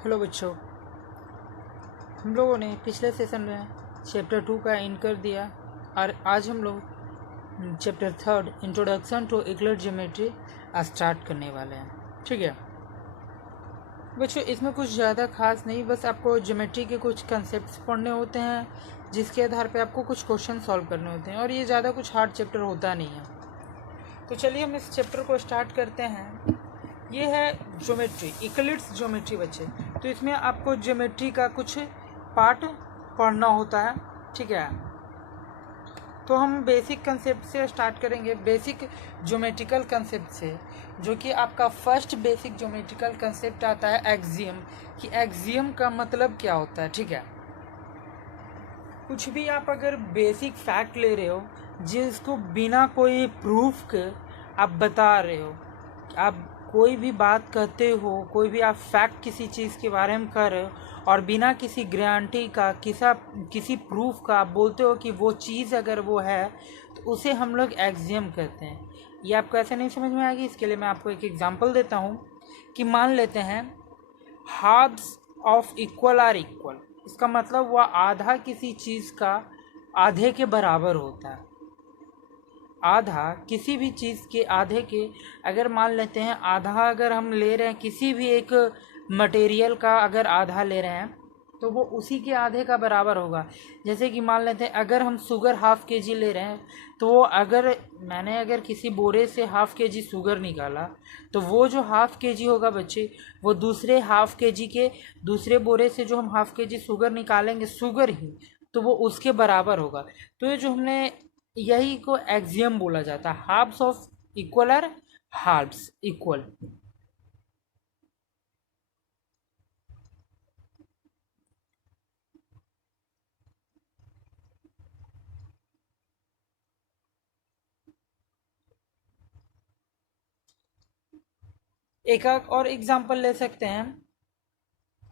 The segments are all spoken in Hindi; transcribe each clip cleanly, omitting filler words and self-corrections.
हेलो बच्चों, हम लोगों ने पिछले सेशन में चैप्टर 2 का एंड कर दिया और आज हम लोग chapter 3 introduction to Euclid geometry start करने वाले हैं। ठीक है बच्चों, इसमें कुछ ज़्यादा खास नहीं, बस आपको ज्योमेट्री के कुछ कंसेप्ट्स पढ़ने होते हैं जिसके आधार पे आपको कुछ क्वेश्चन सॉल्व करने होते हैं और ये ज़्यादा कुछ हार्ड चैप्टर होता नहीं है। तो चलिए हम इस चैप्टर को स्टार्ट करते हैं। ये है ज्योमेट्री, यूक्लिड्स ज्योमेट्री बच्चे। तो इसमें आपको ज्योमेट्री का कुछ पार्ट पढ़ना होता है। ठीक है, तो हम बेसिक कंसेप्ट से स्टार्ट करेंगे, बेसिक ज्योमेट्रिकल कंसेप्ट से, जो कि आपका फर्स्ट बेसिक ज्योमेट्रिकल कंसेप्ट आता है एक्सियम। कि एक्सियम का मतलब क्या होता है। ठीक है, कुछ भी आप अगर बेसिक फैक्ट ले रहे हो जिसको बिना कोई प्रूफ के आप बता रहे हो, आप कोई भी बात कहते हो, कोई भी आप फैक्ट किसी चीज़ के बारे में कर रहे हो और बिना किसी गारंटी का, किसी प्रूफ का आप बोलते हो कि वो चीज़ अगर वो है तो उसे हम लोग एक्सियम कहते हैं। ये आपको ऐसे नहीं समझ में आएगी, इसके लिए मैं आपको एक एग्जांपल देता हूँ कि मान लेते हैं halves of equal are equal. इसका मतलब वह आधा किसी चीज़ का आधे के बराबर होता है। आधा किसी भी चीज़ के आधे के, अगर मान लेते हैं आधा, अगर हम ले रहे हैं किसी भी एक मटेरियल का, अगर आधा ले रहे हैं तो वो उसी के आधे का बराबर होगा। जैसे कि मान लेते हैं अगर हम शुगर हाफ के जी ले रहे हैं तो वो, अगर मैंने अगर किसी बोरे से हाफ के जी शुगर निकाला तो वो जो हाफ के जी होगा बच्चे, वो दूसरे हाफ के जी के, दूसरे बोरे से जो हम हाफ के जी शुगर निकालेंगे, शुगर ही, तो वो उसके बराबर होगा। तो ये जो हमने, यही को एक्सियम बोला जाता है। Halves of equal are halves equal. एक और एग्जांपल ले सकते हैं।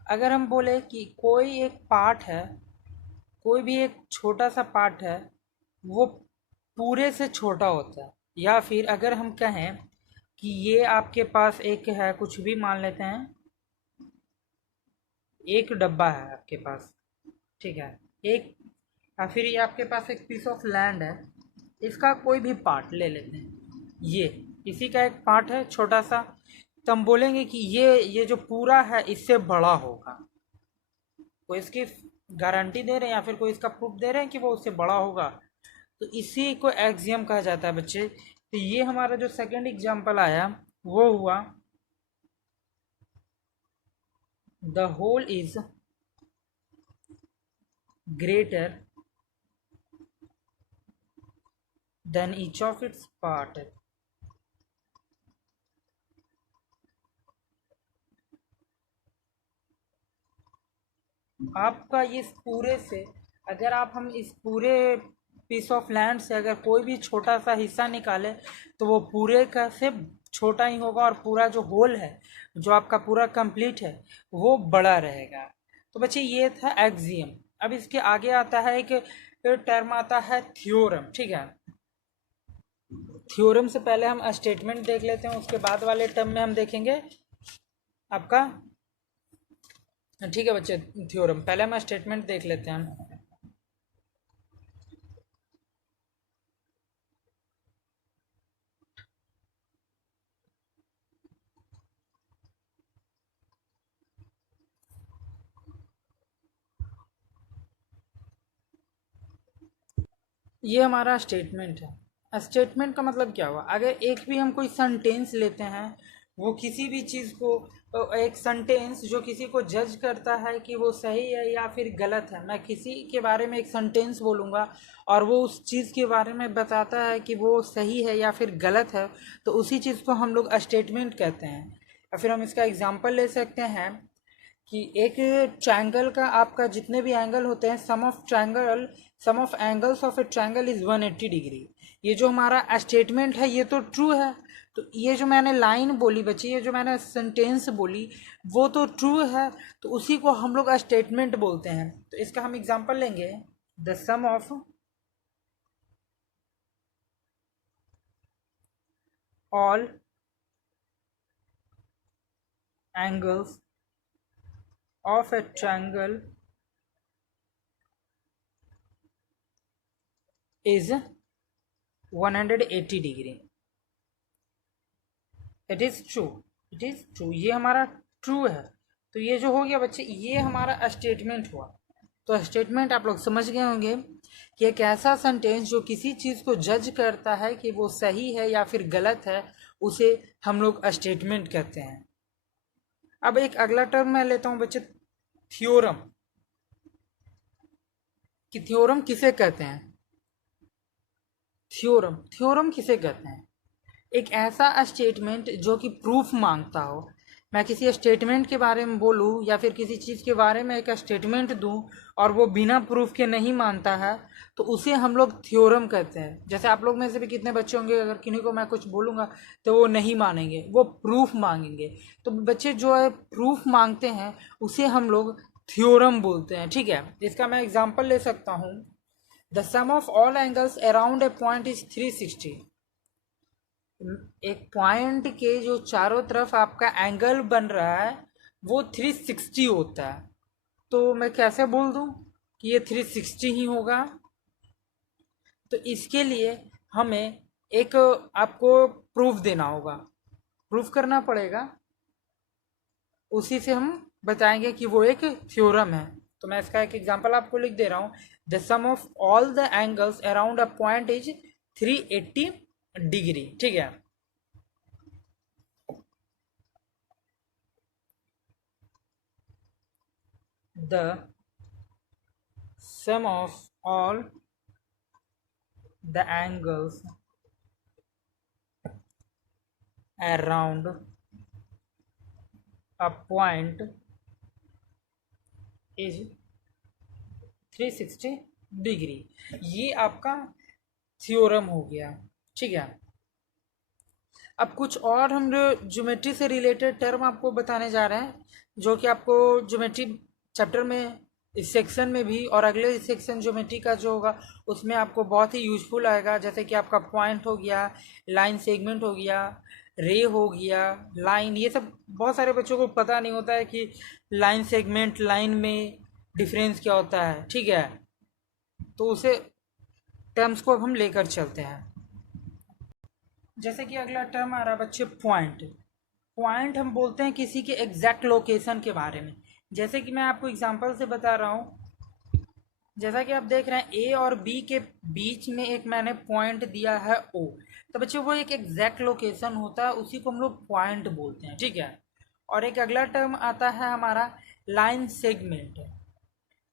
अगर हम बोले कि कोई एक पार्ट है, कोई भी एक छोटा सा पार्ट है, वो पूरे से छोटा होता है। या फिर अगर हम कहें कि ये आपके पास एक है, कुछ भी मान लेते हैं, एक डब्बा है आपके पास। ठीक है, एक, या फिर ये आपके पास एक पीस ऑफ लैंड है, इसका कोई भी पार्ट ले लेते हैं, ये इसी का एक पार्ट है छोटा सा, तो हम बोलेंगे कि ये जो पूरा है इससे बड़ा होगा। कोई इसकी गारंटी दे रहे हैं या फिर कोई इसका प्रूफ दे रहे हैं कि वो उससे बड़ा होगा, तो इसी को एक्सियम कहा जाता है बच्चे। तो ये हमारा जो सेकंड एग्जांपल आया वो हुआ the whole is greater than each of its part. आपका इस पूरे से, अगर आप हम इस पूरे पीस ऑफ लैंड से अगर कोई भी छोटा सा हिस्सा निकालें तो वो पूरे का से छोटा ही होगा और पूरा जो होल है, जो आपका पूरा कंप्लीट है, वो बड़ा रहेगा। तो बच्चे ये था एक्सियम। अब इसके आगे आता है एक टर्म आता है थ्योरम। ठीक है, थ्योरम से पहले हम स्टेटमेंट देख लेते हैं, उसके बाद वाले टर्म में हम देखेंगे आपका। ठीक है बच्चे, थ्योरम पहले हम स्टेटमेंट देख लेते हैं। ये हमारा स्टेटमेंट है। स्टेटमेंट का मतलब क्या हुआ, अगर एक भी हम कोई सेंटेंस लेते हैं, वो किसी भी चीज़ को, एक सेंटेंस जो किसी को जज करता है कि वो सही है या फिर गलत है। मैं किसी के बारे में एक सेंटेंस बोलूँगा और वो उस चीज़ के बारे में बताता है कि वो सही है या फिर गलत है, तो उसी चीज़ को हम लोग स्टेटमेंट कहते हैं। या फिर हम इसका एग्जाम्पल ले सकते हैं कि एक ट्रायंगल का, आपका जितने भी एंगल होते हैं, sum of angles of a triangle is 180 degree. ये जो हमारा स्टेटमेंट है ये तो ट्रू है। तो ये जो मैंने लाइन बोली बच्ची, ये जो मैंने सेंटेंस बोली, वो तो ट्रू है, तो उसी को हम लोग स्टेटमेंट बोलते हैं। तो इसका हम एग्जांपल लेंगे, the sum of all angles of a triangle is 180 degree. It is true, it is true, ये हमारा ट्रू है। तो ये जो हो गया बच्चे, ये हमारा स्टेटमेंट हुआ। तो स्टेटमेंट आप लोग समझ गए होंगे कि एक ऐसा सेंटेंस जो किसी चीज़ को जज करता है कि वो सही है या फिर गलत है, उसे हम लोग स्टेटमेंट कहते हैं। अब एक अगला टर्म मैं लेता हूं बच्चे, थ्योरम। कि थ्योरम किसे कहते हैं? थ्योरम, थ्योरम किसे कहते हैं? एक ऐसा स्टेटमेंट जो कि प्रूफ मांगता हो। मैं किसी स्टेटमेंट के बारे में बोलूं या फिर किसी चीज़ के बारे में एक स्टेटमेंट दूं और वो बिना प्रूफ के नहीं मानता है, तो उसे हम लोग थ्योरम कहते हैं। जैसे आप लोग में से भी कितने बच्चे होंगे, अगर किन्हीं को मैं कुछ बोलूँगा तो वो नहीं मानेंगे, वो प्रूफ मांगेंगे। तो बच्चे जो है प्रूफ मांगते हैं उसे हम लोग थ्योरम बोलते हैं। ठीक है, इसका मैं एग्जाम्पल ले सकता हूँ। The sum of all angles around a point is 360। एक पॉइंट के जो चारों तरफ आपका एंगल बन रहा है वो 360 होता है। तो मैं कैसे बोल दूं कि ये 360 ही होगा? तो इसके लिए हमें एक आपको प्रूफ देना होगा, प्रूफ करना पड़ेगा, उसी से हम बताएंगे कि वो एक थ्योरम है। तो मैं इसका एक एग्जांपल आपको लिख दे रहा हूँ। The sum of all the angles around a point is 380 degree. ठीक है, the sum of all the angles around a point is 360 degree. ये आपका थ्योरम हो गया। ठीक है, अब कुछ और हम ज्योमेट्री से रिलेटेड टर्म आपको बताने जा रहे हैं, जो कि आपको ज्योमेट्री चैप्टर में, इस सेक्शन में भी और अगले सेक्शन ज्योमेट्री का जो होगा उसमें आपको बहुत ही यूजफुल आएगा। जैसे कि आपका पॉइंट हो गया, लाइन सेगमेंट हो गया, रे हो गया, लाइन, ये सब बहुत सारे बच्चों को पता नहीं होता है कि लाइन सेगमेंट, लाइन में डिफरेंस क्या होता है। ठीक है, तो उसे टर्म्स को अब हम लेकर चलते हैं। जैसे कि अगला टर्म आ रहा है बच्चे, पॉइंट। पॉइंट हम बोलते हैं किसी के एग्जैक्ट लोकेशन के बारे में। जैसे कि मैं आपको एग्जांपल से बता रहा हूँ, जैसा कि आप देख रहे हैं ए और बी के बीच में एक मैंने पॉइंट दिया है ओ। तो बच्चे वो एक एग्जैक्ट लोकेशन होता है, उसी को हम लोग पॉइंट बोलते हैं। ठीक है, और एक अगला टर्म आता है हमारा लाइन सेगमेंट।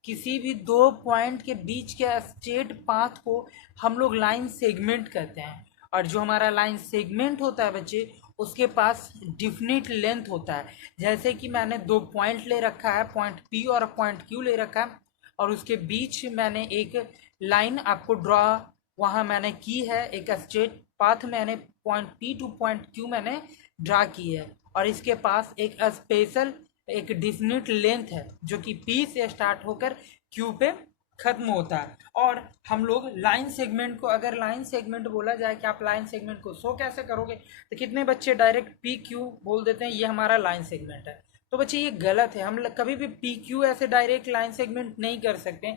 किसी भी दो पॉइंट के बीच के स्ट्रेट पाथ को हम लोग लाइन सेगमेंट कहते हैं। और जो हमारा लाइन सेगमेंट होता है बच्चे, उसके पास डिफिनिट लेंथ होता है। जैसे कि मैंने दो पॉइंट ले रखा है, पॉइंट पी और पॉइंट क्यू ले रखा है, और उसके बीच मैंने एक लाइन आपको ड्रॉ वहाँ मैंने की है, एक स्ट्रेट पाथ मैंने point P two point Q मैंने ड्रा की है, और इसके पास एक स्पेशल एक डिफिनिट लेंथ है जो कि पी से स्टार्ट होकर क्यू पे खत्म होता है। और हम लोग लाइन सेगमेंट को, अगर लाइन सेगमेंट बोला जाए कि आप लाइन सेगमेंट को शो कैसे करोगे, तो कितने बच्चे डायरेक्ट पी क्यू बोल देते हैं ये हमारा लाइन सेगमेंट है। तो बच्चे ये गलत है, हम कभी भी पी क्यू ऐसे डायरेक्ट लाइन सेगमेंट नहीं कर सकते।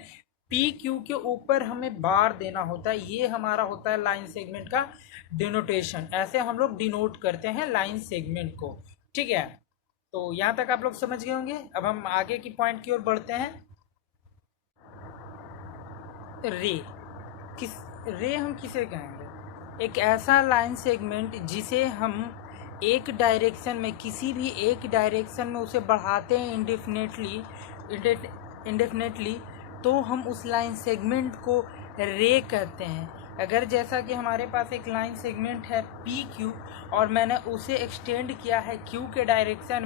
पी क्यू के ऊपर हमें बार देना होता है, ये हमारा होता है लाइन सेगमेंट का डिनोटेशन। ऐसे हम लोग डिनोट करते हैं लाइन सेगमेंट को। ठीक है, तो यहाँ तक आप लोग समझ गए होंगे। अब हम आगे की पॉइंट की ओर बढ़ते हैं। रे, किस रे हम किसे कहेंगे? एक ऐसा लाइन सेगमेंट जिसे हम एक डायरेक्शन में, किसी भी एक डायरेक्शन में उसे बढ़ाते हैं इंडेफिनेटली, तो हम उस लाइन सेगमेंट को रे कहते हैं। अगर जैसा कि हमारे पास एक लाइन सेगमेंट है पी क्यू और मैंने उसे एक्सटेंड किया है क्यू के डायरेक्शन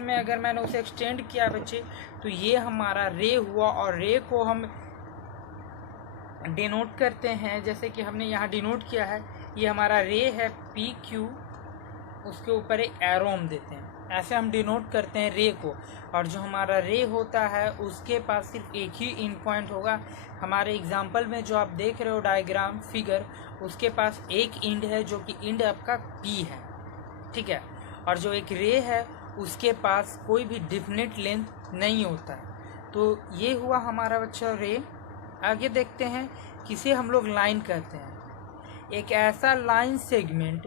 में, अगर मैंने उसे एक्सटेंड किया बच्चे, तो ये हमारा रे हुआ। और रे को हम डिनोट करते हैं, जैसे कि हमने यहाँ डिनोट किया है, ये हमारा रे है पी क्यू, उसके ऊपर एक एरो हम देते हैं, ऐसे हम डिनोट करते हैं रे को। और जो हमारा रे होता है उसके पास सिर्फ एक ही इन पॉइंट होगा। हमारे एग्जाम्पल में जो आप देख रहे हो डायग्राम फिगर, उसके पास एक इंड है जो कि इंड आपका पी है। ठीक है, और जो एक रे है उसके पास कोई भी डिफिनिट लेंथ नहीं होता है। तो ये हुआ हमारा बच्चा रे। आगे देखते हैं किसे हम लोग लाइन कहते हैं। एक ऐसा लाइन सेगमेंट,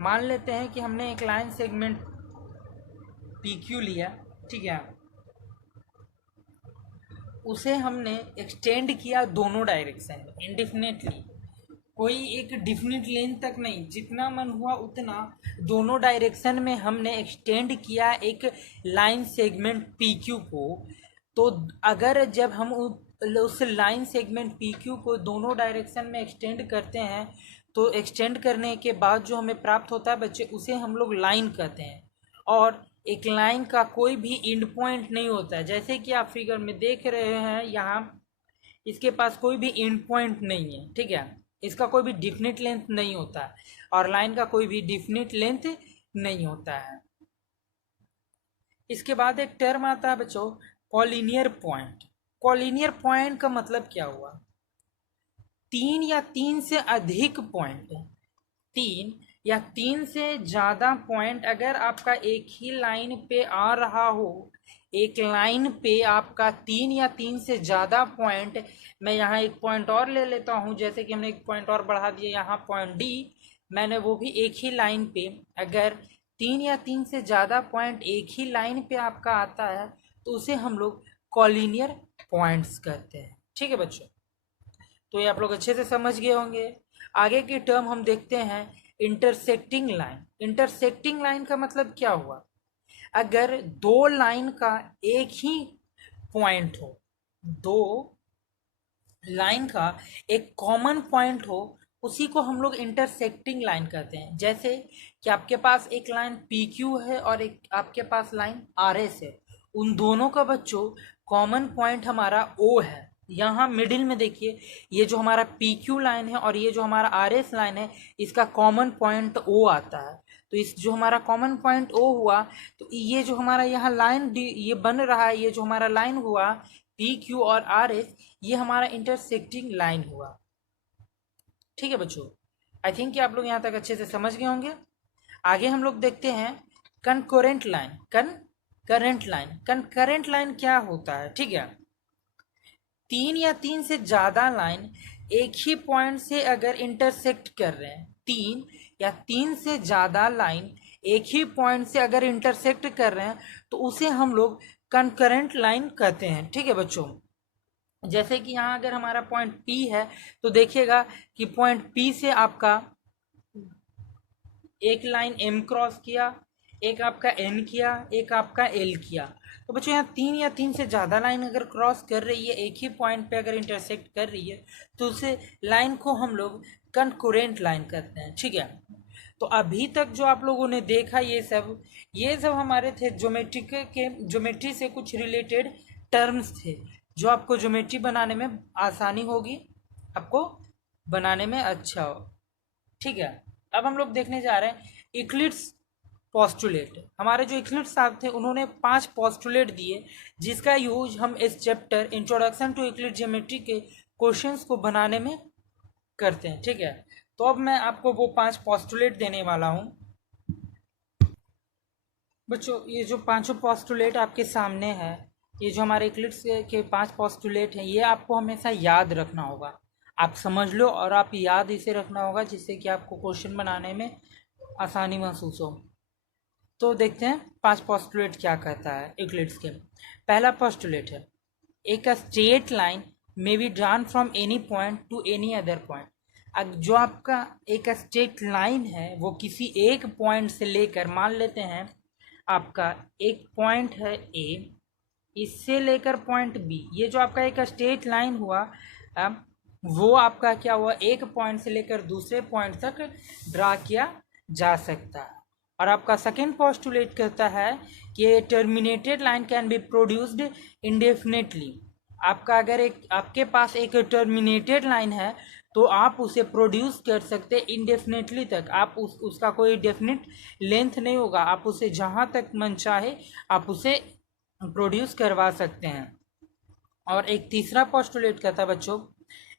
मान लेते हैं कि हमने एक लाइन सेगमेंट PQ लिया, ठीक है, उसे हमने एक्सटेंड किया दोनों डायरेक्शन में इंडिफिनिटली, कोई एक डिफिनिट लेंथ तक नहीं, जितना मन हुआ उतना दोनों डायरेक्शन में हमने एक्सटेंड किया एक लाइन सेगमेंट PQ को। तो अगर जब हम उस लाइन सेगमेंट PQ को दोनों डायरेक्शन में एक्सटेंड करते हैं तो एक्सटेंड करने के बाद जो हमें प्राप्त होता है बच्चे, उसे हम लोग लाइन कहते हैं। और एक लाइन का कोई भी एंड पॉइंट नहीं होता है, जैसे कि आप फिगर में देख रहे हैं यहाँ, इसके पास कोई भी एंड पॉइंट नहीं है, ठीक है, इसका कोई भी डिफिनिट लेंथ नहीं होता है और लाइन का कोई भी डिफिनिट लेंथ नहीं होता है। इसके बाद एक टर्म आता है बच्चों, कॉलिनियर पॉइंट। कॉलिनियर पॉइंट का मतलब क्या हुआ? तीन या तीन से अधिक पॉइंट, तीन या तीन से ज़्यादा पॉइंट अगर आपका एक ही लाइन पे आ रहा हो, एक लाइन पे आपका तीन या तीन से ज़्यादा पॉइंट, मैं यहाँ एक पॉइंट और ले लेता हूँ, जैसे कि हमने एक पॉइंट और बढ़ा दिया यहाँ पॉइंट D, मैंने वो भी एक ही लाइन पे, अगर तीन या तीन से ज़्यादा पॉइंट एक ही लाइन पे आपका आता है तो उसे हम लोग कॉलिनियर पॉइंट्स कहते हैं। ठीक है बच्चों, तो ये आप लोग अच्छे से समझ गए होंगे। आगे की टर्म हम देखते हैं, इंटरसेक्टिंग लाइन। इंटरसेक्टिंग लाइन का मतलब क्या हुआ? अगर दो लाइन का एक ही पॉइंट हो, दो लाइन का एक कॉमन पॉइंट हो, उसी को हम लोग इंटरसेक्टिंग लाइन कहते हैं। जैसे कि आपके पास एक लाइन PQ है और एक आपके पास लाइन RS है, उन दोनों का बच्चों कॉमन पॉइंट हमारा O है। यहाँ मिडिल में देखिए, ये जो हमारा PQ लाइन है और ये जो हमारा RS लाइन है, इसका कॉमन पॉइंट O आता है। तो इस जो हमारा कॉमन पॉइंट O हुआ, तो ये जो हमारा यहाँ लाइन ये बन रहा है, ये जो हमारा लाइन हुआ PQ और RS, ये हमारा इंटरसेक्टिंग लाइन हुआ। ठीक है बच्चों, आई थिंक कि आप लोग यहाँ तक अच्छे से समझ गए होंगे। आगे हम लोग देखते हैं कंकरेंट लाइन। कंकरेंट लाइन क्या होता है? ठीक है, तीन या तीन से ज़्यादा लाइन एक ही पॉइंट से अगर इंटरसेक्ट कर रहे हैं, तीन या तीन से ज़्यादा लाइन एक ही पॉइंट से अगर इंटरसेक्ट कर रहे हैं तो उसे हम लोग कंकरेंट लाइन कहते हैं। ठीक है बच्चों, जैसे कि यहाँ अगर हमारा पॉइंट P है तो देखिएगा कि पॉइंट P से आपका एक लाइन M क्रॉस किया, एक आपका N किया, एक आपका L किया। तो बच्चों यहाँ तीन या तीन से ज़्यादा लाइन अगर क्रॉस कर रही है, एक ही पॉइंट पे अगर इंटरसेक्ट कर रही है, तो उसे लाइन को हम लोग कंकरेंट लाइन कहते हैं। ठीक है, तो अभी तक जो आप लोगों ने देखा ये सब हमारे थे ज्योमेट्री से कुछ रिलेटेड टर्म्स थे, जो आपको ज्योमेट्री बनाने में आसानी होगी, आपको बनाने में अच्छा हो। ठीक है, अब हम लोग देखने जा रहे हैं यूक्लिड्स पोस्टुलेट। हमारे जो यूक्लिड साहब थे उन्होंने 5 पोस्टुलेट दिए, जिसका यूज हम इस chapter introduction to Euclid geometry के क्वेश्चंस को बनाने में करते हैं। ठीक है, तो अब मैं आपको वो 5 पोस्टुलेट देने वाला हूँ। बच्चों ये जो पांचों पोस्टुलेट आपके सामने है, ये जो हमारे यूक्लिड्स के 5 पोस्टुलेट हैं, ये आपको हमेशा याद रखना होगा। आप समझ लो और आप याद इसे रखना होगा, जिससे कि आपको क्वेश्चन बनाने में आसानी महसूस हो। तो देखते हैं 5 पोस्टुलेट क्या कहता है यूक्लिड्स के। पहला पोस्टुलेट है, एक straight line may be drawn from any point two any other point. अब जो आपका एक स्ट्रेट लाइन है वो किसी एक पॉइंट से लेकर, मान लेते हैं आपका एक पॉइंट है A, इससे लेकर पॉइंट B, ये जो आपका एक स्ट्रेट लाइन हुआ, अब वो आपका क्या हुआ, एक पॉइंट से लेकर दूसरे पॉइंट तक ड्रा किया जा सकता है। और आपका सेकेंड पोस्टुलेट कहता है कि terminated line can be produced indefinitely. आपका अगर आपके पास एक टर्मिनेटेड लाइन है तो आप उसे प्रोड्यूस कर सकते इंडेफिनेटली तक। आप उसका कोई डेफिनेट लेंथ नहीं होगा, आप उसे जहाँ तक मन चाहे आप उसे प्रोड्यूस करवा सकते हैं। और एक तीसरा पोस्टुलेट कहता है बच्चों,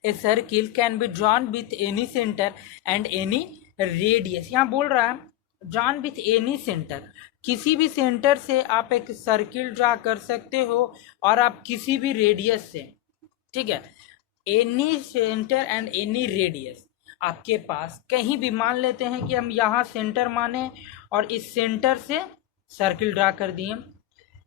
a circle can be drawn with any centre and any radius. यहाँ बोल रहा है ड्रॉन विथ एनी सेंटर, किसी भी सेंटर से आप एक सर्किल ड्रा कर सकते हो और आप किसी भी रेडियस से, ठीक है, any centre and any radius आपके पास कहीं भी, मान लेते हैं कि हम यहाँ सेंटर माने और इस सेंटर से सर्किल ड्रा कर दिए।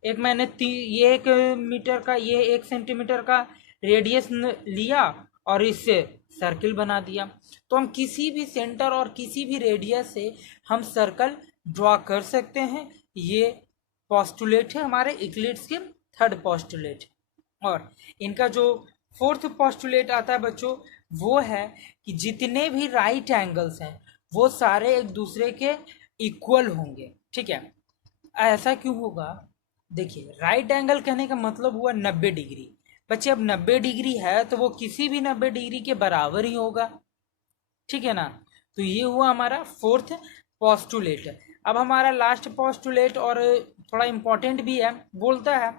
एक मैंने ये 1 मीटर का, ये 1 सेंटीमीटर का रेडियस लिया और इससे सर्किल बना दिया। तो हम किसी भी सेंटर और किसी भी रेडियस से हम सर्कल ड्रॉ कर सकते हैं। ये पोस्टुलेट है हमारे इक्लिप्स के, थर्ड पोस्टुलेट। और इनका जो फोर्थ पोस्टुलेट आता है बच्चों, वो है कि जितने भी राइट एंगल्स हैं वो सारे एक दूसरे के इक्वल होंगे, ठीक है। ऐसा क्यों होगा? देखिए, राइट एंगल कहने का मतलब हुआ 90 डिग्री। बच्चे अब 90 डिग्री है तो वो किसी भी 90 डिग्री के बराबर ही होगा, ठीक है ना। तो ये हुआ हमारा फोर्थ पोस्टुलेट। अब हमारा लास्ट पोस्टुलेट और थोड़ा इंपॉर्टेंट भी है, बोलता है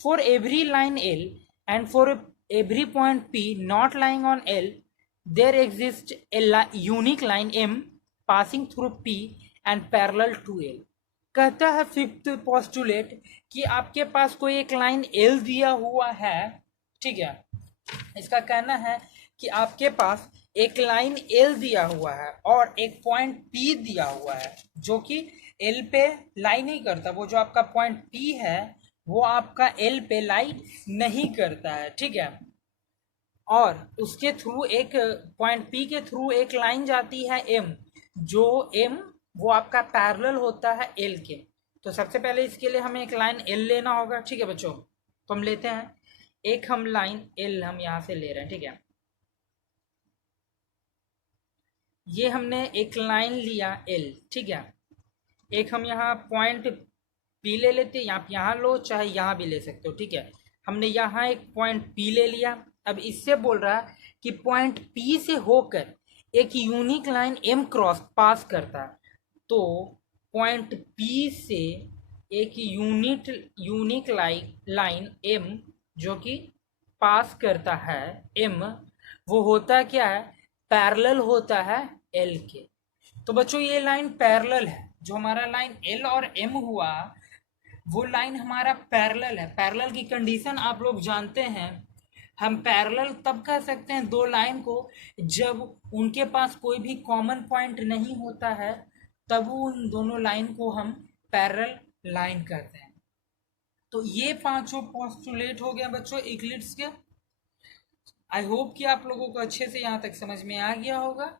for every line L and for every point P not lying on L there exist a unique line M passing through P and parallel to L. कहता है फिफ्थ पोस्टुलेट कि आपके पास कोई एक लाइन एल दिया हुआ है, ठीक है। इसका कहना है कि आपके पास एक लाइन एल दिया हुआ है और एक पॉइंट पी दिया हुआ है जो कि एल पे लाई नहीं करता। वो जो आपका पॉइंट पी है वो आपका एल पे लाई नहीं करता है, ठीक है। और उसके थ्रू एक पॉइंट पी के थ्रू एक लाइन जाती है एम, जो एम वो आपका पैरेलल होता है एल के। तो सबसे पहले इसके लिए हमें एक लाइन एल लेना होगा, ठीक है बच्चों। तो हम लेते हैं एक, हम लाइन एल हम यहाँ से ले रहे हैं, ठीक है। ये हमने एक लाइन लिया एल, ठीक है। एक हम यहाँ पॉइंट पी ले लेते हैं, आप यहाँ लो चाहे यहाँ भी ले सकते हो, ठीक है। हमने यहाँ एक पॉइंट पी ले लिया। अब इससे बोल रहा है कि पॉइंट पी से होकर एक यूनिक लाइन एम क्रॉस पास करता है। तो पॉइंट पी से एक यूनिक लाइन एम जो कि पास करता है एम, वो होता क्या है? पैरेलल होता है एल के। तो बच्चों ये लाइन पैरेलल है, जो हमारा लाइन एल और एम हुआ वो लाइन हमारा पैरेलल है। पैरेलल की कंडीशन आप लोग जानते हैं, हम पैरेलल तब कह सकते हैं दो लाइन को जब उनके पास कोई भी कॉमन पॉइंट नहीं होता है, तब उन दोनों लाइन को हम पैरेलल लाइन कहते हैं। तो ये पांचों पोस्टुलेट हो गया बच्चों इक्लिप्स के। आई होप कि आप लोगों को अच्छे से यहाँ तक समझ में आ गया होगा।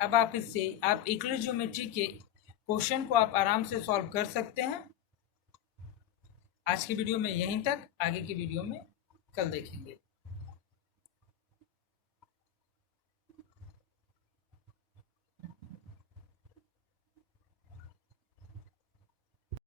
अब आप इससे आप इक्लिप्स ज्योमेट्री के क्वेश्चन को आप आराम से सॉल्व कर सकते हैं। आज की वीडियो में यहीं तक, आगे की वीडियो में कल देखेंगे।